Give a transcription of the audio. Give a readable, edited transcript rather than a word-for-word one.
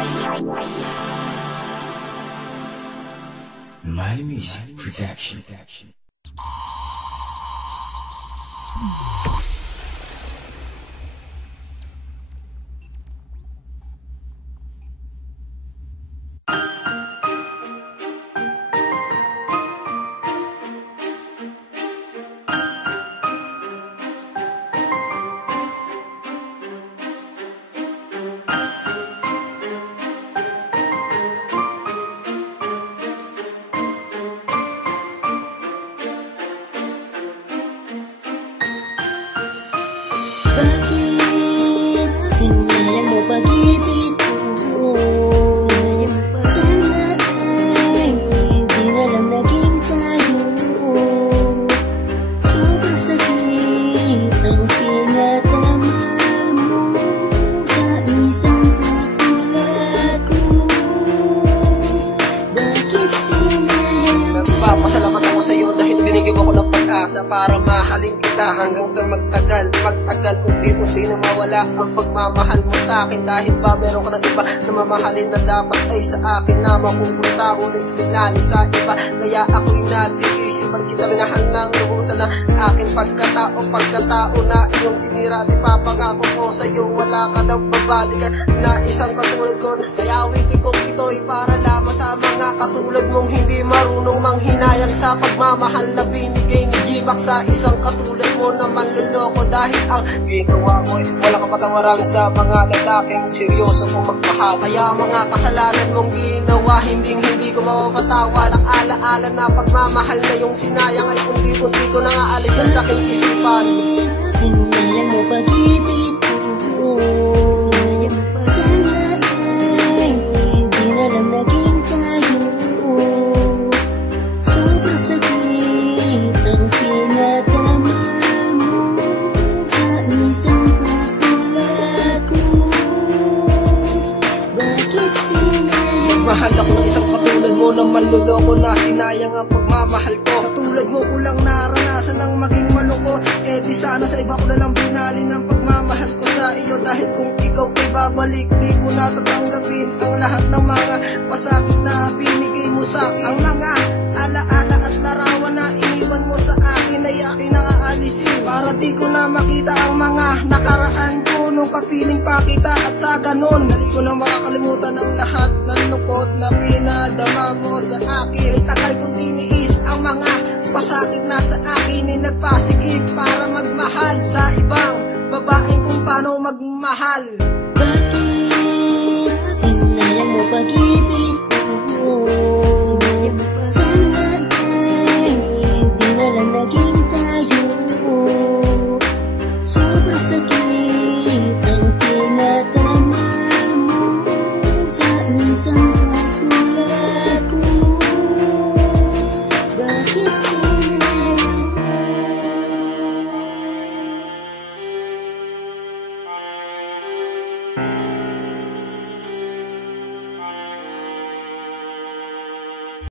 My Music Production. Bakit sinayang mo pag-ibig ko? Sana ay di na lang naging tayo. Sobrang sakit ang pinatama mo sa isang katulad ko. Bakit sinayang mo? Nagpapasalamat ako sa'yo dahil binigyan mo ko ng pag-asa para mahalin kita hanggang sa magtagal, unti-unti na mawala ang pagmamahal mo sa akin. Dahil ba meron ka ng iba na mamahalin na dapat ay sa akin na mapupunta, ngunit pinaling sa iba. Kaya ako'y nagsisisi, ba't kita minahal ng lubusan na akin pagkatao na iyong sinira. Di papangako ko sa'yo wala ka nang babalikan na isang katulad ko. Kaya awitin kong ito'y para lamang sa mga katulad mong hindi marunong manghinayang sa pagmamahal na binigay ni G-Max sa isang katulad mo na manluloko. Dahil ang ginawa mo'y wala kang patawaran sa mga lalaking seryoso mong magmahal. Kaya mga kasalanan mong ginawa hindi ko mapapatawad. Ang alaala na pagmamahal na yung sinayang ay unti-unti ko nang aalis ang saking isipan. Sinayang mo pag-ibig ko. Sana ay di na lang naging tayo. Sobrang sakit ang pinatama mo sa isang katulad ko. Bakit sinayang Mahal ako ng isang katulad mo na manluloko na sinayang ang pagmamahal ko. Sa tulad mo ko lang naranasan ng maging malungkot. Di sana sa iba ko na lang binali ng pagmamahal ko sa iyo. Dahil kung ikaw ay babalik, di ko natatanggapin ang lahat ng mga pasakit na binigay mo sa akin. Ang mga alaala at larawan na iniwan mo sa akin ay akin na aalisin, para di ko na makita ang mga nakaraan ko nung kapiling pa kita. At sa ganon, dali ko na makakalimutan ang lahat ng lungkot na pinadama mo sa akin. Tagal kong tiniis ang mga pasakit na sa akin ay nagpasikip para magmahal sa ibang babaeng kung paano magmahal. Bakit sinayang mo pag-ibig